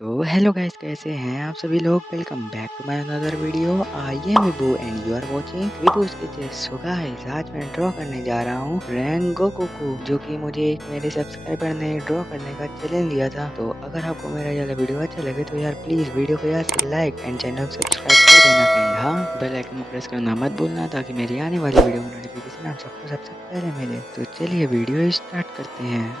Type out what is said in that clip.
तो hello guys, कैसे हैं आप सभी लोग। Welcome back to my another video. I am Vibhu and you are watching Vibhu sketches. So guys, आज मैं ड्रॉ करने जा रहा हूँ रेंगोकू को, जो कि मुझे एक मेरे सब्सक्राइबर ने ड्रॉ करने का चैलेंज दिया था। तो अगर आपको मेरा ये वाला वीडियो अच्छा लगे तो यार प्लीज वीडियो को यार से लाइक एंड चैनल सब्सक्राइब कर देना। एंड हाँ, बेल आइकन को प्रेस करना मत भूलना, ताकि मेरी आने वाली वीडियो की नोटिफिकेशन आप सबको सबसे पहले मिले। तो चलिए वीडियो स्टार्ट करते हैं।